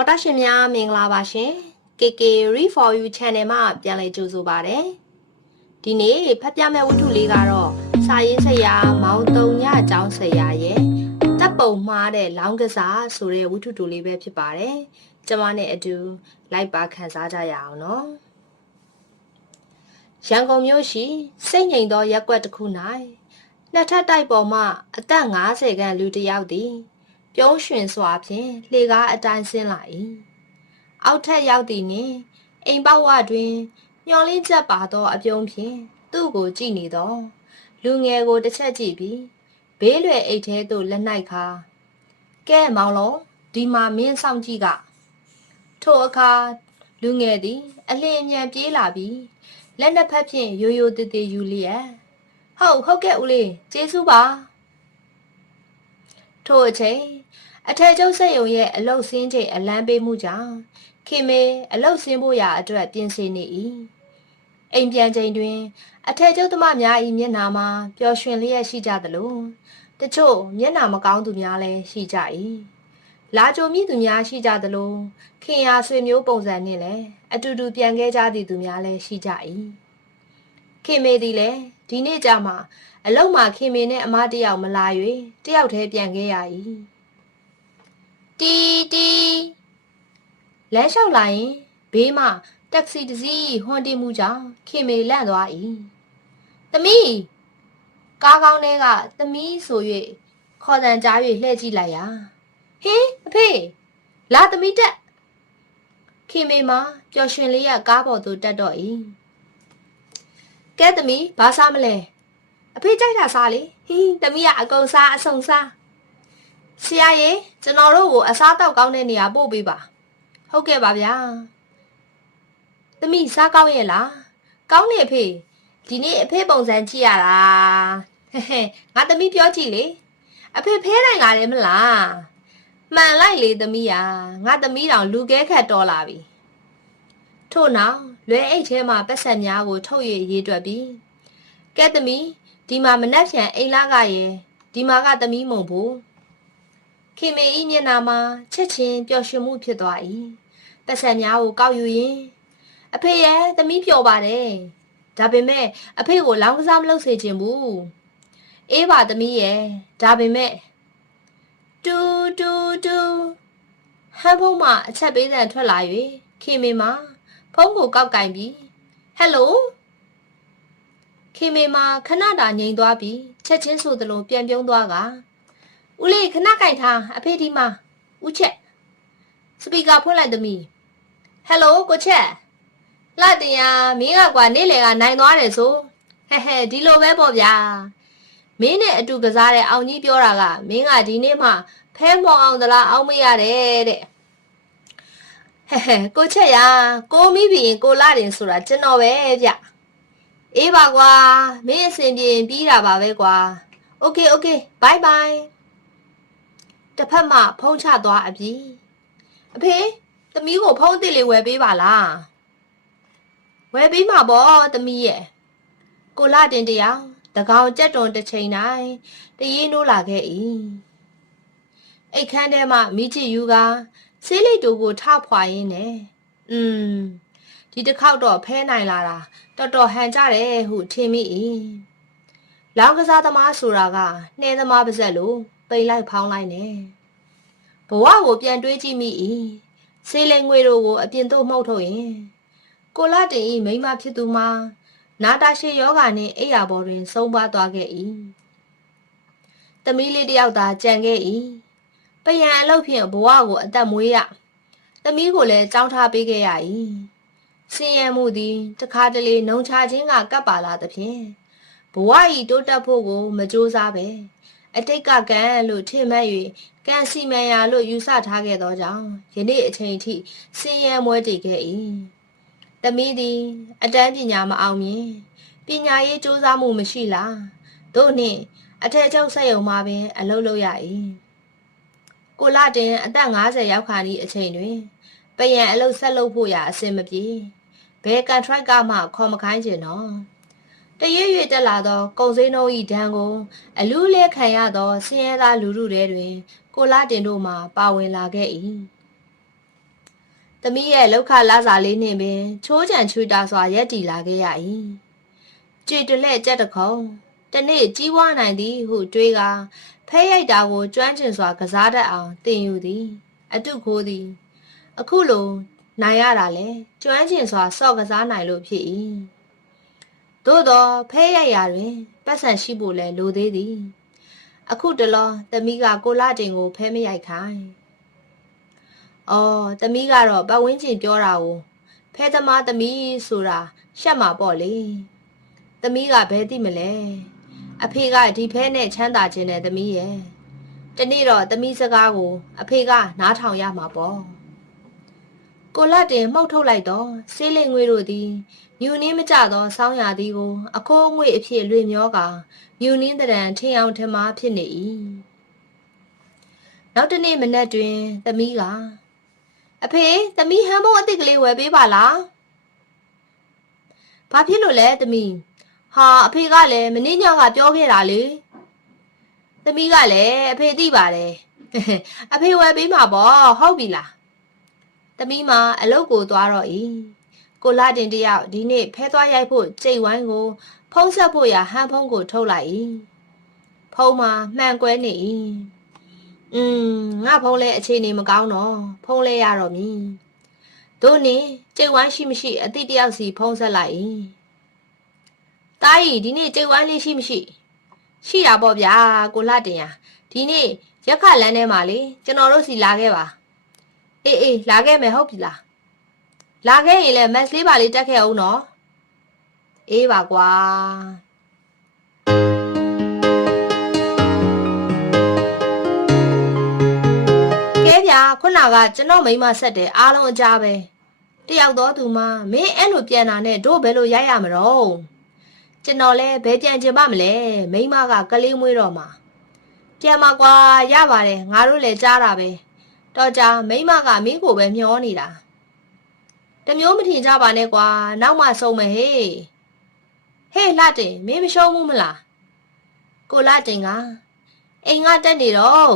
ဒေါက်တာရှင်များမင်္ဂလာပါရှင် KK Read for You Channel မှာပြန်လည်ကြိုဆိုပါရစေဒီနေ့ဖတ်ပြမယ့်ဝတ္ထုလေးကတော့စာရေးဆရာမောင်တုံညအကြောင်းဆရာရဲ့တပ်ပုံမှားတဲ့လောင်းကစားဆိုတဲ့ဝတ္ထုတူလေးပဲဖြစ်ပါတယ်ကျမနဲ့အတူလိုက်ပါခန်းစားကြရအောင်နော်ရန်ကုန်မြို့ရှိစိတ်ငိမ်သောရက်ကွက်တစ်ခု၌နှစ်ထပ်တိုက်ပေါ်မှအသက်50ခန့်လူတစ်ယောက်သည် ပြုံးရွှင်စွာဖြင့်လှေကားအတိုင်းဆင်းလာ၏အောက်ထက်ရောက်သည်နှင့်အိမ်ပေါက်ဝတွင်ညှော်လင်းချက်ပါသော အပြုံးဖြင့်သူ့ကိုကြည့်နေသောလူငယ်ကိုတစ်ချက်ကြည့်ပြီးဘေးလွယ်အိတ်ထဲသို့လက်နိုင်ခါကဲမောင်လုံးဒီမှာမင်းဆောင်ကြည့်ကထိုအခါလူငယ်သည် အလင်းအမြန်ပြေးလာပြီးလက်နှစ်ဖက်ဖြင့်ရိုးရိုးတည်တည်ယူလျက်ဟုတ်ဟုတ်ကဲ့ဦးလေးကျေးဇူးပါထို့အချိန် အထက်ကျုပ်ဆက်ယုံရဲ့အလုတ်စင်းချိန်အလန်းပေးမှုကြောင့်ခင်မေအလုတ်စင်းဖို့ရာအတွက်ပြင်ဆင်နေ၏အိမ်ပြန်ချိန်တွင် အထက်ကျုပ်သမားများ၏မျက်နှာမှာပျော်ရွှင်လျက်ရှိကြသလိုတချို့မျက်နှာမကောင်းသူများလည်းရှိကြ၏လာကြိုမိသူများရှိကြသလိုခင်ရာဆွေမျိုးပုံစံနှင့်လည်းအတူတူပြန်ခဲ့ကြသည်သူများလည်းရှိကြ၏ခင်မေသည်လည်းဒီနေ့ကြမှာအလုံးမှာခင်မင်းနဲ့အမတယောက်မလာ၍တယောက်တည်းပြန်ခဲ့ရ၏ တီတီလမ်းလျှောက်လာရင်ဘေးမှတက္ကစီတစ်စီးဟွန်တင်မှုကြောင့်ခင်မေလန့်သွား၏သမီးကားကောင်းထဲကသမီးဆို၍ခေါ်တန်ကြား၍လှည့်ကြည့်လိုက်ရာဟင်းအဖေလာသမီးတက်ခင်မေမှာပျော်ရွှင်လေးရကားပေါ်သို့တက်တော့၏ကဲသမီးဘာစားမလဲအဖေကြိုက်တာစားလေဟင်းတမီးကအကုန်စားအဆုံစား ဆရာရေကျွန်တော်တို့ကိုအစားတောက်ကောင်းတဲ့နေရာပို့ပေးပါဟုတ်ကဲ့ပါဗျာတမီးစားကောင်းရဲ့လားကောင်းနေအဖေဒီနေ့အဖေပုံစံကြည့်ရတာဟဲ့ဟဲ့ငါတမီးပြောကြည့်လေအဖေဖဲနိုင်လာတယ်မလားမှန်လိုက်လေတမီးอ่ะငါတမီးတောင်လူကဲခတ်တော်လာပြီထို့နောက်လွဲအိတ်ထဲမှာပတ်ဆက်များကို ထုတ်ရရေးတွက်ပြီးကဲသမီးဒီမှာမနှက်ဖြန်အိမ်လာကရဲ့ဒီမှာကသမီးမုံဘူး ခင်မေဤမျက်နာမှာချက်ချင်းပျော်ရွှင်မှုဖြစ်သွား၏ပတ်စံများကိုကောက်ယူရင်းအဖေရဲ့သမီးပျော်ပါတယ်ဒါပေမဲ့အဖေကိုလောင်းကစားမလုပ်စေချင်ဘူးအေးပါသမီးရဲ့ဒါပေမဲ့တူတူတူဟန်ဖုံးမှအချက်ပေးစံထွက်လာ၍ခင်မေမှာဖုံးကိုကောက်ကင်ပြီးဟယ်လိုခင်မေမှာခဏတာငြိမ်သွားပြီးချက်ချင်းဆိုသလိုပြန်ပြုံးသွားက ဦးလေးခဏကင်ထားအဖေဒီမှာဦးချက်စပီကာဖွင့်လိုက်သမီးဟယ်လိုကိုချက်လာတင်ရမင်းကကွာနေ့လေကနိုင်သွားတယ်ဆိုဟဲ့ဟဲ့ဒီလိုပဲပေါ့ဗျာမင်းနဲ့အတူကစားတဲ့အောင်ကြီးပြောတာကမင်းကဒီနေ့မှဖဲမောင်အောင်သလားအောင်မရတယ်တဲ့ဟဲ့ဟဲ့ကိုချက်ရကိုမိပြီးရင်ကိုလာတင်ဆိုတာကျွန်တော်ပဲဗျအေးပါကွာမင်းအဆင်ပြေရင်ပြီးတာပါပဲကွာโอเคโอเคဘိုင်ဘိုင် တစ်ဖက်မှဖုံးချသွားအပြီအဖေသမီးကိုဖုံးအစ်စ်လေးဝယ်ပေးပါလားဝယ်ပေးမှာပေါ့သမီးရဲ့ကိုလာတင်တယောက်တကောင်ကြက်တွန်တစ်ချိန်တိုင်းတရေးနိုးလာခဲ့၏အိတ်ခမ်းထဲမှမိချစ်ယူကဆေးလိတ်တူကိုထဖွာရင်းနဲ့อืมဒီတစ်ခေါက်တော့ဖဲနိုင်လာတာတော်တော်ဟန်ကြတယ်ဟုထင်မိ၏လောင်းကစားသမားဆိုတာကနှဲသမားပါဇက်လို ပိန်လိုက်ဖောင်းလိုက်နေဘဝကိုပြန်တွေးကြည့်မိ၏ဆေးလိမ်ငွေတို့ကိုအပြင်သို့မှုတ်ထုတ်ရင်ကိုလာတင်၏မိမဖြစ်သူမှာနာတာရှည်ယောဂာနှင့်အိယာဘော်တွင်ဆုံးပါသွားခဲ့၏သမီးလေးတယောက်သာကြံခဲ့၏ပယံအလုပ်ဖြင့်ဘဝကိုအသက်မွေးရသမီးကိုလည်းကြောင်းထားပေးခဲ့ရ၏ဆင်းရဲမှုသည်တခါတလေနှုံချခြင်းကကပ်ပါလာသဖြင့်ဘဝဤတိုးတက်ဖို့ကို မကြိုးစားပဲ အတိတ်ကကံလို့ထင်မှတ်၍ကံစီမံရာလို့ယူဆထားခဲ့သောကြောင့်ယနေ့အချိန်ထိဆင်းရဲမွဲတည်ခဲ့၏။သမီးသည် အတန်းပညာမအောင်မြင်ပညာရေးစူးစမ်းမှုမရှိလား။တို့နှင့်အထက်ချုပ်ဆက်ယုံမှာပင် အလုပ်လုပ်ရ၏။ကိုလာတင်အသက်50ရောက်ခါဤအချိန်တွင်ပယံအလုပ်ဆက်လုပ်ဖို့ရာအဆင်မပြေ။ဘယ်ကန်ထရိုက်ကမှခေါ်မခိုင်းကျင်တော့ တရွေ့ရွေ့တက်လာသောကုန်စည်နှုန်း၏ဒဏ်ကိုအလူးလဲခံရသောဆင်းရဲသားလူထုတွေတွင် ကိုလာတင်တို့မှပါဝင်လာခဲ့၏သမီးရဲ့လောက်ခလာစာလေးနှင့်ပင်ချိုးချံချွေတာစွာရက်တီလာခဲ့ရ၏ကြွေတလဲကြက်တခုံတနေ့ကြီးပွားနိုင်သည်ဟုတွေးကဖဲရိုက်တာကိုကျွမ်းကျင်စွာကစားတတ်အောင်တင်ယူသည် အတုခိုးသည် အခုလိုနိုင်ရတာလေကျွမ်းကျင်စွာစော့ကစားနိုင်လို့ဖြစ်၏ သို့သောဖဲရိုက်ရာတွင်ပတ်စံရှိဖို့လည်းလိုသေးသည် အခုတလောသမီးကကိုလာတင်ကိုဖဲမရိုက်ခိုင်း။အော်သမီးကတော့ပတ်ဝန်းကျင်ပြောတာကိုဖဲသမားသမီးဆိုတာရှက်မှာပေါ့လေ။သမီးကဘဲသိမလဲ။အဖေကဒီဖဲနဲ့ချမ်းသာခြင်းနဲ့သမီးရဲ့။တနေ့တော့သမီးစကားကို အဖေကနားထောင်ရမှာပေါ့။ ကိုလာတင်မှုတ်ထုတ်လိုက်တော့ဆေးလိမ်ငွေတို့သည်မြူနင်းမကြသောဆောင်းရာသီကိုအခိုးအငွေ့အဖြစ်လွေမျောကာမြူနင်းတရံထင်အောင်ထင်မှားဖြစ်နေ၏နောက်တနေ့မနက်တွင်သမီးကအဖေသမီးဟမ်ဘုံအစ်စ်ကလေးဝယ်ပေးပါလားဘာဖြစ်လို့လဲသမီးဟာအဖေကလည်းမနေ့ညကပြောခဲ့တာလေသမီးကလည်းအဖေသိပါတယ်အဖေဝယ်ပေးမှာပေါ့ဟုတ်ပြီလား သမီးမအလုပ်ကိုသွားတော့၏ကိုလာတင်တယောက်ဒီနေ့ဖဲသွားရိုက်ဖို့ကြိတ်ဝိုင်းကို ဖုံးဆက်ဖို့ရာဟန်ဖုံးကိုထုတ်လိုက်၏ဖုံးမှာမှန်ကွဲနေ၏อืมငါဖုံးလဲအခြေအနေမကောင်းတော့ဖုံးလဲရတော့မည်တို့နေကြိတ်ဝိုင်းရှိမရှိအတိတယောက်စီဖုံးဆက်လိုက်၏တားရီဒီနေ့ကြိတ်ဝိုင်းလေးရှိမရှိရှိတာပေါ့ဗျာကိုလာတင်ရဒီနေ့ရက်ခလန်းထဲမှာလေကျွန်တော်တို့စီလာခဲ့ပါ အေးအေးလာခဲ့မယ်ဟုတ်ပြီလားလာခဲ့ရင်လည်းမက်လေးပါလေးတက်ခဲ့အောင်နော်အေးပါကွာကဲဗျာခုနကကျွန်တော်မိမဆက်တယ်အားလုံးအကြပဲတယောက်တော့သူမမင်းအဲ့လိုပြန်တာနဲ့တို့ဘယ်လိုရိုက်ရမလို့ကျွန်တော်လဲဘယ်ပြန်ကျင်ပါမလဲမိမကကလေးမွေးတော့မှာပြန်มาကွာရပါတယ်ငါတို့လည်းကြားတာပဲ တော့ကြာမိမကမင်းကိုပဲမျောနေတာတမျိုးမထင်ကြပါနဲ့ကွာနောက်မှဆုံးမယ်ဟေးဟေးလှတင်မင်းမရှုံးဘူးမလားကိုလှတင်ကအိမ်ကတက်နေတော့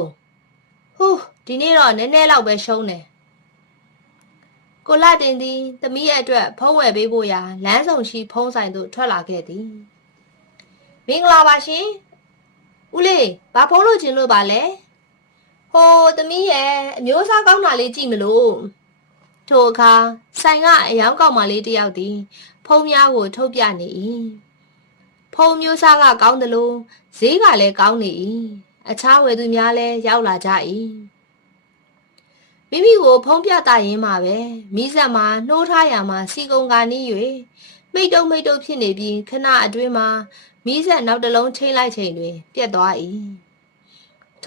ဟူးဒီနေ့တော့နည်းနည်းလောက်ပဲရှုံးတယ်ကိုလှတင်သည်သမီးရဲ့အတွက်ဖုံးဝယ်ပေးဖို့ရာလမ်းဆောင်ရှိဖုံးဆိုင်သို့ထွက်လာခဲ့သည်မင်္ဂလာပါရှင်ဦးလေးဘာဖုံးလို့ခြင်းလို့ပါလဲ ဟိုသမီးရဲ့အမျိုးအစားကောင်းတာလေးကြည့်မလို့ထိုအခါဆိုင်ကအယောင်ကောက်မလေးတယောက်သည် ဖုံးများကို ထုတ်ပြနေ၏ဖုံးမျိုးစားကကောင်းတယ်လို့ဈေးကလည်းကောင်းနေ၏အခြားဝယ်သူများလည်းရောက်လာကြ၏မိမိကိုဖုံးပြတာရင်းမှာပဲမိဆက်မှာနှိုးထားရမှာစီကုံကနီး၍မိတ်တုံမိတ်တုံဖြစ်နေပြီးခဏအတွင်းမှာမိဆက်နောက်တစ်လုံးချိန်လိုက်ချိန်တွင် ပြက်သွား၏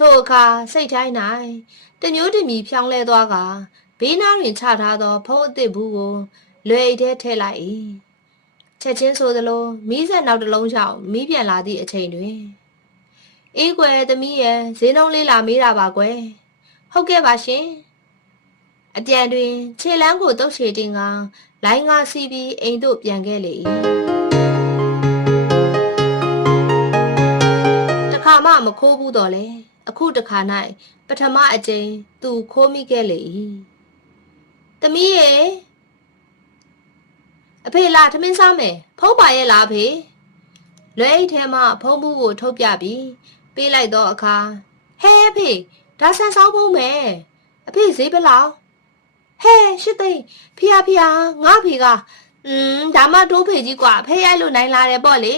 ထိုအခါစိတ်တိုင်း၌တမျိုးတမီဖြောင်းလဲသွားကဘေးနားတွင်ချထားသောဖုံးအသစ်ဘူးကိုလွယ်အိတ်ထဲထည့်လိုက်၏ချက်ချင်းဆိုသလိုမိဆက်နောက်တစ်လုံးချောင်းမိပြန်လာသည့်အချိန်တွင်အေးကွယ်သမီးရဲ့ဈေးနှုန်းလေးလာမေးတာပါကွယ်ဟုတ်ကဲ့ပါရှင်အပြန်တွင်ခြေလန်းကိုတုတ်ချေတင်ကလိုင်းငါစီးပြီးအိမ်သို့ပြန်ခဲ့လေ၏တခါမှမခိုးဘူးတော့လေ အခုတခါ၌ပထမအကြိမ်သူခိုးမိခဲ့လေ၏သမီးရဲ့အဖေလာထမင်းစားမယ်ဖုံးပါရဲ့လားအဖေလွဲအိတ်ထဲမှဖုံးဘူးကိုထုတ်ပြပြီးပေးလိုက်တော့အခါဟဲအဖေဒါဆန်ဆောင်ဖုံးမယ်အဖေဈေးဘယ်လောက်ဟဲရှစ်သိန်းဖီယာဖီယာငါဖေကอืมဒါမှတိုးဖေကြီးกว่าဖေရိုက်လို့နိုင်လာတယ်ပေါ့လေ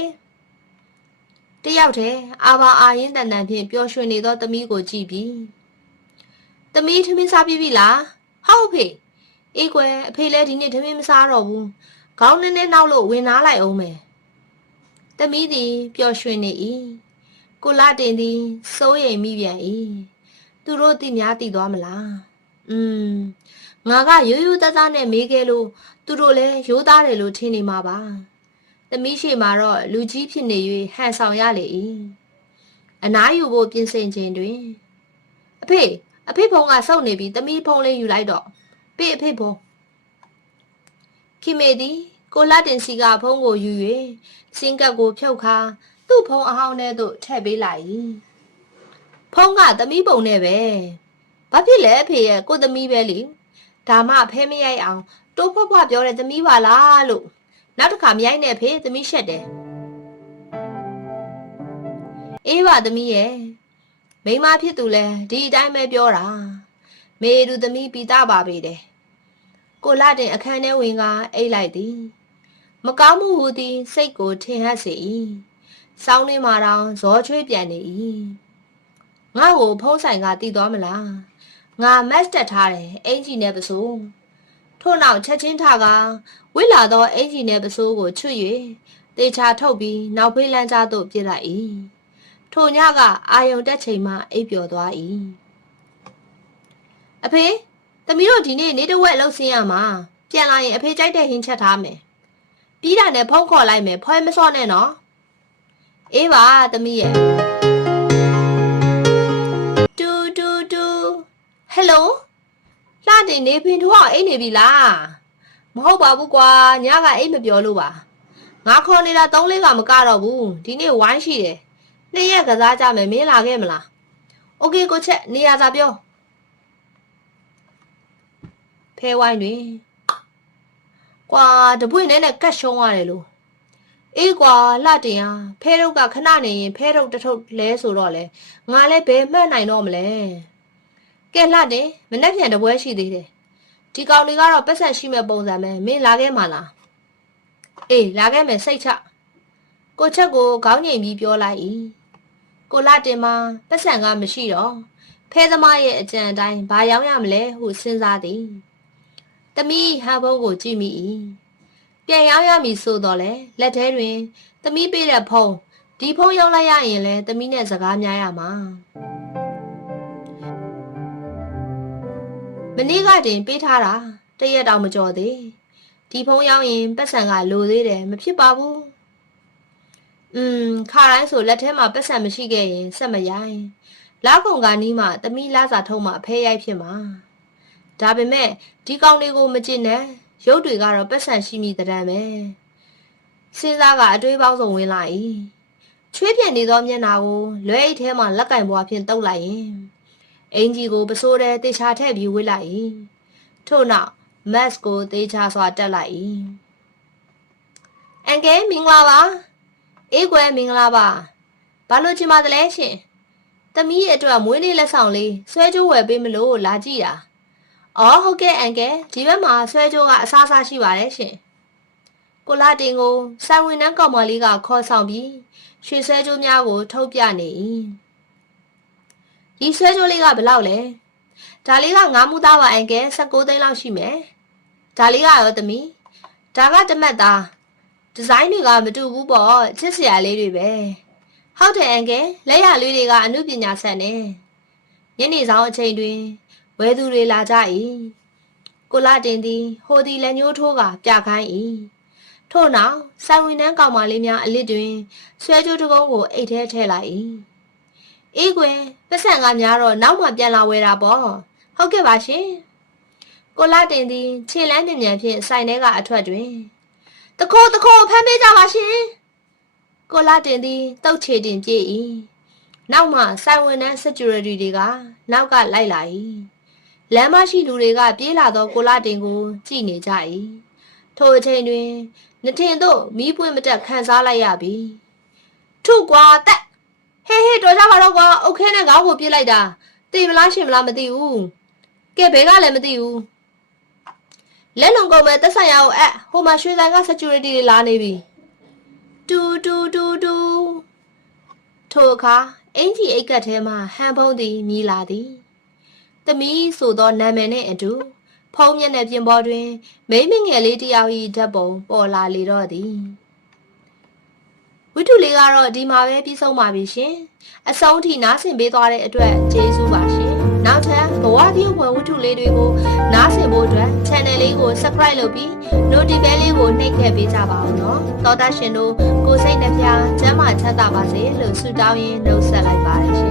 တယောက်တည်းအာဘာအာရင်တန်တန်ဖြင့်ပျော်ရွှင်နေသောသမီးကိုကြည့်ပြီးသမီးထမင်းစားပြီးပြီလားဟုတ်ဖေအေးကွယ်အဖေလည်းဒီနေ့ထမင်းမစားတော့ဘူးခေါင်းနည်းနည်းနောက်လို့ဝင်နားလိုက်အောင်မယ်သမီးသည်ပျော်ရွှင်နေ၏ကိုလာတင်သည်စိုးရိမ်မိပြန်၏သူတို့တိများတည်သွားမလားอืมငါကရိုးရိုးသားသားနဲ့မေးခဲ့လို့သူတို့လည်းရိုးသားတယ်လို့ထင်နေမှာပါ သမီးရှိမှာတော့လူကြီးဖြစ်နေ၍ဟန်ဆောင်ရလေ၏အနားယူဖို့ပြင်ဆင်ခြင်းတွင်အဖေအဖေဖုံကစောက်နေပြီးသမီးဖုံလေးယူလိုက်တော့ပေအဖေဖုံခိမေသည်ကိုလာတင်စီကဖုံကိုယူ၍စင်ကပ်ကိုဖြုတ်ခါသူ့ဖုံအဟောင်းထဲသို့ထည့်ပေးလိုက်၏ဖုံးကသမီးပုံနဲ့ပဲဘာဖြစ်လဲအဖေရဲ့ကိုသမီးပဲလေဒါမှအဖေမရိုက်အောင်တိုးဖွားဖွားပြောတဲ့သမီးပါလားလို့ နောက်တစ်ခါမရိုက်နဲ့ဖေသမီးရှက်တယ်အေးပါသမီးရဲ့မိန်းမဖြစ်သူလဲဒီအတိုင်းပဲပြောတာမေသူသမီးပိတာပါပေတယ်ကိုလာတင်အခန်းထဲဝင်ကအိတ်လိုက်သည်မကောင်းမှုဟူသည်စိတ်ကိုထင်ဟပ်စေ၏စောင်းနေမှာတော့ဇောချွေးပြန်နေ၏ငါ့ကိုဖုံးဆိုင်ကတည်သွားမလားငါမတ်တက်ထားတယ်အင်ဂျီနဲ့ပစိုး ထို့နောက်ချက်ချင်းထကဝိလာသောအင်ဂျီနဲ့ပစိုးကိုချွတ်၍တေချာထုတ်ပြီးနောက်ဖေးလန်းကြားသို့ပြစ်လိုက်၏ထိုညကအာယုံတက်ချိန်မှအိပ်ပျော်သွား၏အဖေသမီးတို့ဒီနေ့နေတဝက်လှုပ်ဆင်းရမှာပြန်လာရင်အဖေကြိုက်တဲ့ဟင်းချက်ထားမယ်ပြီးတာနဲ့ဖုန်းခေါ်လိုက်မယ်ဖွဲမစော့နဲ့နော်အေးပါသမီးရဲ့တူတူတူဟယ်လို လှတင်နေပင်တို့အောင်အိတ်နေပြီလားမဟုတ်ပါဘူးကွာညကအိတ်မပြောလို့ပါငါခေါ်နေတာ၃လေးကမကတော့ဘူးဒီနေ့ဝိုင်းရှိတယ်နှစ်ရက်ကစားကြမယ်မင်းလာခဲ့မလားโอเคကိုချက်နေရာစာပြောဖဲဝိုင်းတွင်ကွာတပွင့်နဲ့နဲ့ကတ်ရှုံးရတယ်လို့အေးကွာလှတင်ဟာဖဲထုတ်ကခဏနေရင်ဖဲထုတ်တစ်ထုပ်လဲဆိုတော့လေငါလည်းဘယ်မှတ်နိုင်တော့မလဲ ကဲလှတင်မနေ့ပြန်တပွဲရှိသေးတယ်ဒီကောင်တွေကတော့ပတ်ဆက်ရှိမဲ့ပုံစံပဲမင်းလာခဲ့မှာလားအေးလာခဲ့မယ်စိတ်ချကိုချက်ကိုခေါင်းငိမ်ပြီးပြောလိုက်၏ကိုလှတင်မှာပတ်စံကမရှိတော့ဖဲသမားရဲ့အကြံအတိုင်းဘာရောက်ရမလဲဟုစဉ်းစားသည်တမီးဟာဘုံကိုကြည့်မိ၏ပြန်ရောက်ရမည်ဆိုတော့လေလက်ထဲတွင်တမီးပေးတဲ့ဖုံးဒီဖုံးရောက်လိုက်ရရင်လေတမီးနဲ့စကားများရမှာ မနေ့ကတင်ပေးထားတာတရက်တောင်မကြော်သေးဒီဖုံးရောက်ရင်ပတ်စံကလိုသေးတယ်မဖြစ်ပါဘူးอืมခါတိုင်းဆိုလက်ထဲမှာပတ်စံမရှိခဲ့ရင်ဆက်မရိုင်းလာကုံကနီးမှတမီးလာစာထုံးမှအဖဲရိုက်ဖြစ်မှာဒါပေမဲ့ဒီကောင်တွေကိုမကျင်နဲ့ရုပ်တွေကတော့ပတ်စံရှိမိတဲ့တမ်းပဲစဉ်းစားကအတွေးပေါင်းစုံဝင်လာ၏ချွေးပြက်နေသောမျက်နှာကိုလွဲအိတ်ထဲမှလက်ကင်ဘွားဖြင့်တုပ်လိုက်ရင် အင်ကြီးကိုပစိုးတဲ့တေချာထည့်ပြီးဝစ်လိုက်၏ထို့နောက်မတ်ကိုတေချာစွာတက်လိုက်၏အန်ကဲမင်္ဂလာပါအေးကွယ်မင်္ဂလာပါဘာလို့ချင်ပါတယ်လဲရှင်သမီးအတွက်မွေးနေ့လက်ဆောင်လေးဆွဲကြိုးဝယ်ပေးမလို့လာကြည့်တာအော်ဟုတ်ကဲ့အန်ကဲဒီဘက်မှာဆွဲကြိုးကအစားအစားရှိပါတယ်ရှင်ကိုလာတင်ကိုဆိုင်ဝင်နှန်းကောင်မလေးကခေါ်ဆောင်ပြီးရွှေဆွဲကြိုးများကိုထုတ်ပြနေ၏ ဒီဆွဲကြိုးလေးကဘယ်လောက်လဲဒါလေးကငါးမူသားပါအန်ကဲ16သိန်းလောက်ရှိမယ်ဒါလေးကရောသမီးဒါကတမက်သားဒီဇိုင်းတွေကမတူဘူးပေါ့ချစ်စရာလေးတွေပဲဟုတ်တယ်အန်ကဲလက်ရလေးတွေကအမှုပညာဆက်နေညနေဆောင်အချိန်တွင်ဝဲသူတွေလာကြ၏ကိုလာတင်သည်ဟိုသည်လက်ညှိုးထိုးကပြခိုင်း၏ထို့နောက်ဆိုင်ဝင်နှန်းကောင်မလေးများအလစ်တွင်ဆွဲကြိုးတကုံးကိုအိတ်ထဲထည့်လိုက်၏ အေးကွယ်ပတ်စံကများတော့နောက်မှပြန်လာဝဲတာပေါ့ဟုတ်ကဲ့ပါရှင်ကိုလာတင်သည်ခြေလန်းမြန်မြန်ဖြင့်ဆိုင်ထဲကအထွက်တွင်တခိုးတခိုးဖမ်းပေးကြပါရှင်ကိုလာတင်သည်တုတ်ချေတင်ပြေး၏နောက်မှဆိုင်ဝင်နှန်း security တွေကနောက်ကလိုက်လာ၏လမ်းမရှိလူတွေကပြေးလာသောကိုလာတင်ကိုကြည့်နေကြ၏ထိုအချိန်တွင်နှထင်တို့မီးပွင့်မတက်ခံစားလိုက်ရပြီထုကွာတက် ဟေးဟေးတော်ကြပါတော့ကွာအုတ်ခဲနဲ့ခေါင်းကိုပြေးလိုက်တာသိမလားရှင်မလားမသိဘူးကဲဘဲကလည်းမသိဘူးလက်လုံကုန်မဲ့တက်ဆိုင်ရအောင်အဲ့ဟိုမှာရွှေဆိုင်က security တွေလာနေပြီတူတူတူတူထိုအခါအင်ကြီးအိတ်ကတ်ထဲမှဟန်ဖုံးသည်မြည်လာသည်။သမီးဆိုသောနာမည်နှင့်အတူ ဖုံးမျက်နှာပြင်ပေါ်တွင် မိမ့်မငယ်လေးတစ်ယောက်၏ဓာတ်ပုံပေါ်လာလေတော့သည်။ ဝိထုလေးကတော့ဒီမှာပဲပြီးဆုံးပါပြီရှင်။အဆုံးထိနားဆင်ပေးသွားတဲ့အတွက်ကျေးဇူးပါရှင်။နောက်ထပ်ဘဝတည်းဝယ်ဝိထုလေးတွေကိုနားဆင်ဖို့အတွက် channel လေးကို subscribe လုပ်ပြီး notification လေးကိုနှိပ်ခဲ့ပေးကြပါဦးနော်။သောတာရှင်တို့ကိုစိတ်နှပြကျမ်းမာချမ်းသာပါစေလို့ဆုတောင်းရင်းနှုတ်ဆက်လိုက်ပါတယ်ရှင်